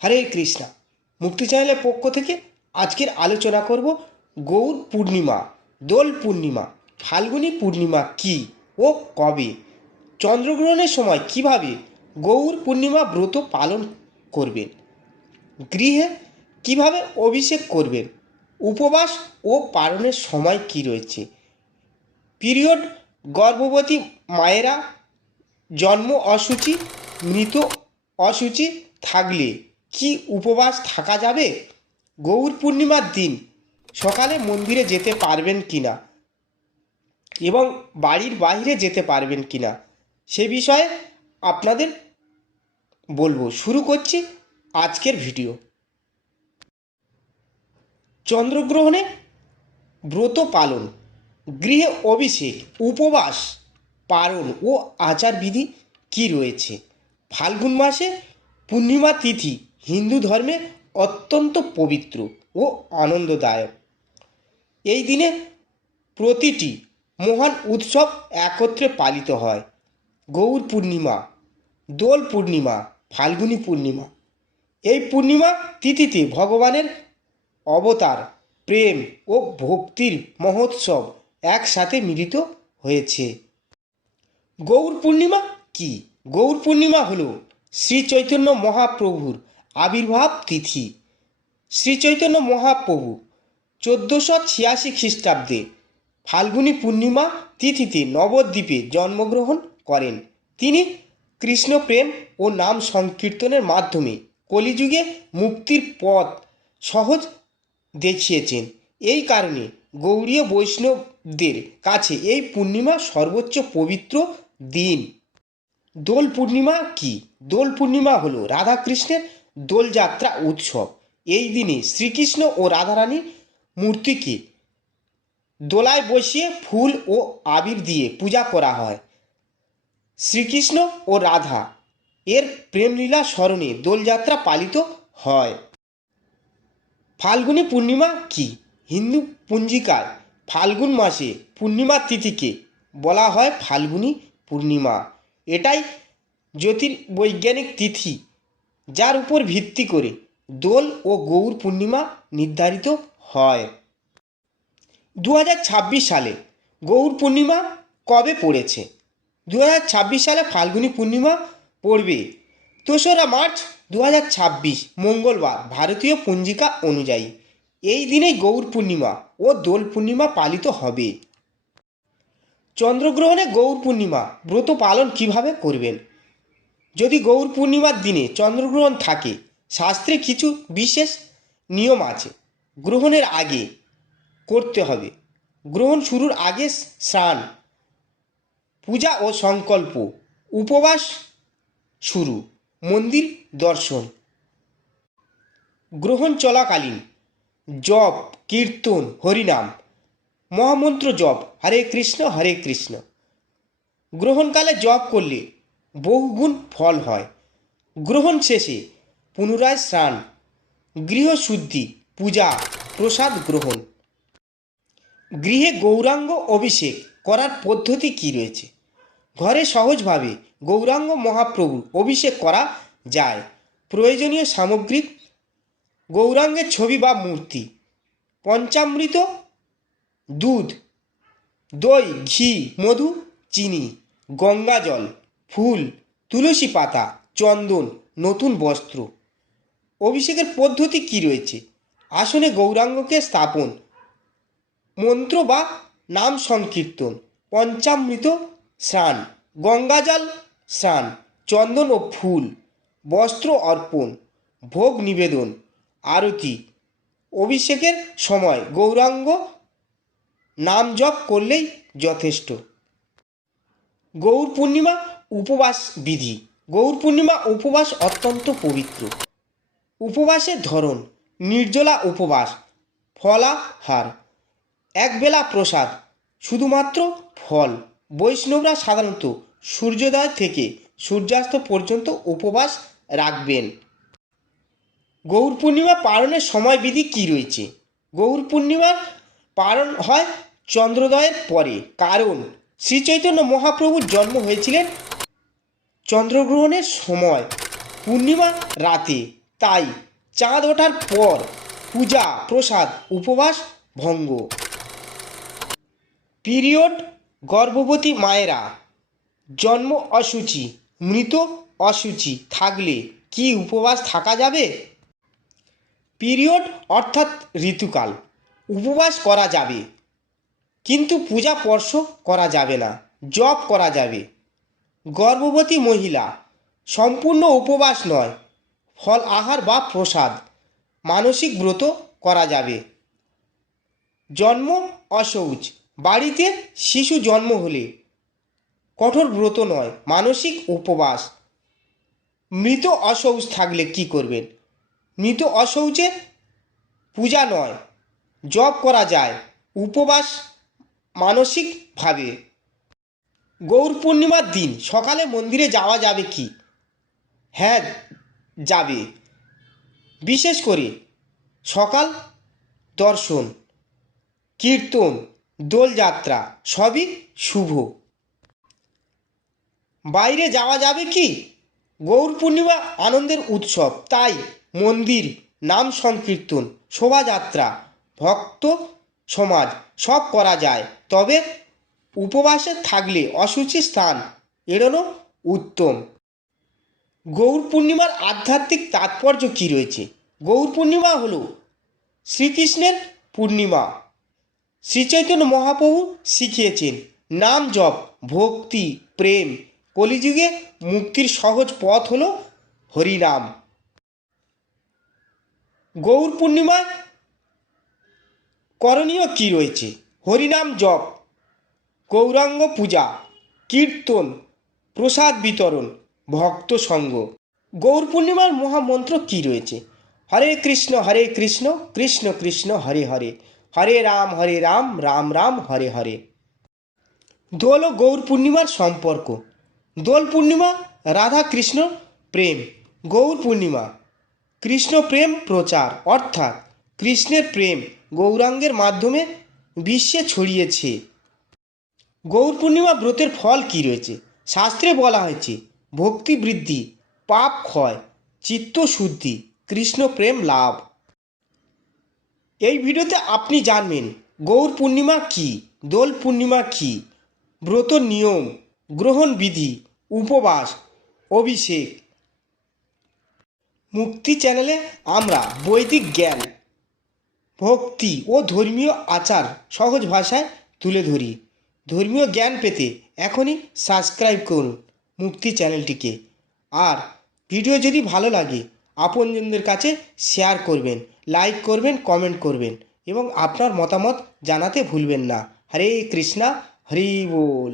হরে কৃষ্ণা। মুক্তি চ্যানেলের পক্ষ থেকে আজকের আলোচনা করব গৌর পূর্ণিমা, দোল পূর্ণিমা, ফাল্গুনী পূর্ণিমা কি ও কবে, চন্দ্রগ্রহণের সময় কিভাবে গৌর পূর্ণিমা ব্রত পালন করবেন, গৃহে কিভাবে অভিষেক করবেন, উপবাস ও পালনের সময় কি রয়েছে, পিরিয়ড, গর্ভবতী মায়েরা, জন্ম অসুচি, মৃত অসুচি থাকলে কি উপবাস থাকা যাবে, গৌর পূর্ণিমার দিন সকালে মন্দিরে যেতে পারবেন কিনা এবং বাড়ির বাইরে যেতে পারবেন কিনা সে বিষয়ে আপনাদের বলবো। শুরু করছি আজকের ভিডিও। চন্দ্রগ্রহণে ব্রত পালন, গৃহে অভিষেক, উপবাস পালন ও আচারবিধি কি রয়েছে। ফাল্গুন মাসে পূর্ণিমা তিথি হিন্দু ধর্মে অত্যন্ত পবিত্র ও আনন্দদায়ক। এই দিনে প্রতিটি মহান উৎসব একত্রে পালিত হয়। গৌর পূর্ণিমা, দোল পূর্ণিমা, ফাল্গুনী পূর্ণিমা। এই পূর্ণিমা তিথিতে ভগবানের অবতার, প্রেম ও ভক্তির মহোৎসব একসাথে মিলিত হয়েছে। গৌর পূর্ণিমা কি? গৌর পূর্ণিমা হল শ্রী চৈতন্য মহাপ্রভুর আবির্ভাব তিথি। শ্রী চৈতন্য মহাপ্রভু 1486 খ্রিস্টাব্দে ফাল্গুনী পূর্ণিমা তিথিতে নবদ্বীপে জন্মগ্রহণ করেন। তিনি কৃষ্ণ প্রেম ও নাম সংকীর্তনের মাধ্যমে কলিযুগে মুক্তির পথ সহজ দেখিয়েছেন। এই কারণে গৌড়ীয় বৈষ্ণবদের কাছে এই পূর্ণিমা সর্বোচ্চ পবিত্র দিন। দোল পূর্ণিমা কি? দোল পূর্ণিমা হল রাধাকৃষ্ণের দোলযাত্রা উৎসব। এই দিনে শ্রীকৃষ্ণ ও রাধারানীর মূর্তিকে দোলায় বসিয়ে ফুল ও আবির দিয়ে পূজা করা হয়। শ্রীকৃষ্ণ ও রাধা এর প্রেমলীলা স্মরণে দোলযাত্রা পালিত হয়। ফাল্গুনী পূর্ণিমা কি? হিন্দু পঞ্জিকায় ফাল্গুন মাসে পূর্ণিমা তিথিকে বলা হয় ফাল্গুনী পূর্ণিমা। এটাই জ্যোতির্বৈজ্ঞানিক তিথি যার উপর ভিত্তি করে দোল ও গৌর পূর্ণিমা নির্ধারিত হয়। 2026 সালে গৌর পূর্ণিমা কবে পড়েছে? 2026 সালে ফাল্গুনী পূর্ণিমা পড়বে 2রা মার্চ 2026 মঙ্গলবার ভারতীয় পঞ্জিকা অনুযায়ী। এই দিনেই গৌর পূর্ণিমা ও দোল পূর্ণিমা পালিত হবে। চন্দ্রগ্রহণে গৌর পূর্ণিমা ব্রত পালন কিভাবে করবেন? যদি গৌর পূর্ণিমার দিনে চন্দ্রগ্রহণ থাকে, শাস্ত্রে কিছু বিশেষ নিয়ম আছে গ্রহণের আগে করতে হবে। গ্রহণ শুরুর আগে স্নান, পূজা ও সংকল্প, উপবাস শুরু, মন্দির দর্শন। গ্রহণ চলাকালীন জপ, কীর্তন, হরিনাম, মহামন্ত্র জপ, হরে কৃষ্ণ হরে কৃষ্ণ। গ্রহণকালে জপ করলে বহুগুণ ফল হয়। গ্রহণ শেষে পুনরায় স্নান, গৃহশুদ্ধি, পূজা, প্রসাদ গ্রহণ। গৃহে গৌরাঙ্গ অভিষেক করার পদ্ধতি কি রয়েছে? ঘরে সহজভাবে গৌরাঙ্গ মহাপ্রভুর অভিষেক করা যায়। প্রয়োজনীয় সামগ্রী: গৌরাঙ্গের ছবি বা মূর্তি, পঞ্চামৃত, দুধ, দই, ঘি, মধু, চিনি, গঙ্গাজল, ফুল, তুলসী পাতা, চন্দন, নতুন বস্ত্র। অভিষেকের পদ্ধতি কি রয়েছে? আসনে গৌরাঙ্গকে স্থাপন, মন্ত্র বা নাম সংকীর্তন, পঞ্চামৃত স্নান, গঙ্গাজল স্নান, চন্দন ও ফুল, বস্ত্র অর্পণ, ভোগ নিবেদন, আরতি। অভিষেকের সময় গৌরাঙ্গ নাম জপ করলেই যথেষ্ট। গৌর পূর্ণিমা উপবাস বিধি। গৌর পূর্ণিমা উপবাস অত্যন্ত পবিত্র। উপবাসের ধরন: নির্জলা উপবাস, ফলাহার, একবেলা প্রসাদ, শুধুমাত্র ফল। বৈষ্ণবরা সাধারণত সূর্যোদয় থেকে সূর্যাস্ত পর্যন্ত উপবাস রাখবেন। গৌর পূর্ণিমা পালনের সময়বিধি কি রয়েছে? গৌর পূর্ণিমার পালন হয় চন্দ্রোদয়ের পরে, কারণ শ্রী চৈতন্য মহাপ্রভুর জন্ম হয়েছিলেন চন্দ্রগ্রহণের সময় পূর্ণিমা রাতে। তাই চাঁদ ওঠার পর পূজা প্রসাদ উপবাস ভঙ্গ। পিরিয়ড গর্ভবতী মায়েরা, জন্ম অসুচি, মৃত অসুচি থাকলে কি উপবাস থাকা যাবে? পিরিয়ড অর্থাৎ ঋতুকাল, উপবাস করা যাবে, কিন্তু পূজা স্পর্শ করা যাবে না, জপ করা যাবে। গর্ভবতী মহিলা, সম্পূর্ণ উপবাস নয়, ফল আহার বা প্রসাদ, মানসিক ব্রত করা যাবে। জন্ম অশৌচ, বাড়িতে শিশু জন্ম হলে কঠোর ব্রত নয়, মানসিক উপবাস। মৃত অশৌচ থাকলে কি করবেন? মৃত অশৌচে পূজা নয়, জপ করা যায়, উপবাস মানসিকভাবে। গৌর পূর্ণিমার দিন সকালে মন্দিরে যাওয়া যাবে কি? হ্যাঁ, যাবে। বিশেষ করে সকাল দর্শন, কীর্তন, দোলযাত্রা সবই শুভ। বাইরে যাওয়া যাবে কি? গৌর পূর্ণিমা আনন্দের উৎসব, তাই মন্দির, নাম সংকীর্তন, শোভাযাত্রা, ভক্ত সমাজ সব করা যায়, তবে উপবাসে থাকলে অশুচি স্থান এড়ানো উত্তম। গৌর পূর্ণিমার আধ্যাত্মিক তাৎপর্য কী রয়েছে? গৌর পূর্ণিমা হল শ্রীকৃষ্ণের পূর্ণিমা। শ্রীচৈতন্য মহাপ্রভু শিখিয়েছেন নাম জপ, ভক্তি, প্রেম। কলিযুগে মুক্তির সহজ পথ হল হরিনাম। গৌর পূর্ণিমায় করণীয় কী রয়েছে? হরিনাম জপ, গৌরাঙ্গ পূজা, কীর্তন, প্রসাদ বিতরণ, ভক্ত সঙ্গ। গৌর পূর্ণিমার মহামন্ত্র কী রয়েছে? হরে কৃষ্ণ কৃষ্ণ কৃষ্ণ হরে হরে, হরে রাম রাম রাম হরে হরে। দোল ও গৌর পূর্ণিমার সম্পর্ক। দোল পূর্ণিমা রাধা কৃষ্ণ প্রেম, গৌর পূর্ণিমা কৃষ্ণ প্রেম প্রচার, অর্থাৎ কৃষ্ণের প্রেম গৌরাঙ্গের মাধ্যমে বিশ্বে ছড়িয়েছে। গৌর পূর্ণিমা ব্রতের ফল কী রয়েছে? শাস্ত্রে বলা হয়েছে ভক্তি বৃদ্ধি, পাপ ক্ষয়, চিত্ত শুদ্ধি, কৃষ্ণ প্রেম লাভ। এই ভিডিওতে আপনি জানবেন গৌর পূর্ণিমা কী, দোল পূর্ণিমা কী, ব্রত নিয়ম, গ্রহণ বিধি, উপবাস, অভিষেক। মুক্তি চ্যানেলে আমরা বৈদিক জ্ঞান, ভক্তি ও ধর্মীয় আচার সহজ ভাষায় তুলে ধরি। ধর্মীয় জ্ঞান পেতে এখনই সাবস্ক্রাইব করুন মুক্তি চ্যানেলটিকে। আর ভিডিও যদি ভালো লাগে আপনজনদের কাছে শেয়ার করবেন, লাইক করবেন, কমেন্ট করবেন এবং আপনার মতামত জানাতে ভুলবেন না। হরে কৃষ্ণা, হরি বল।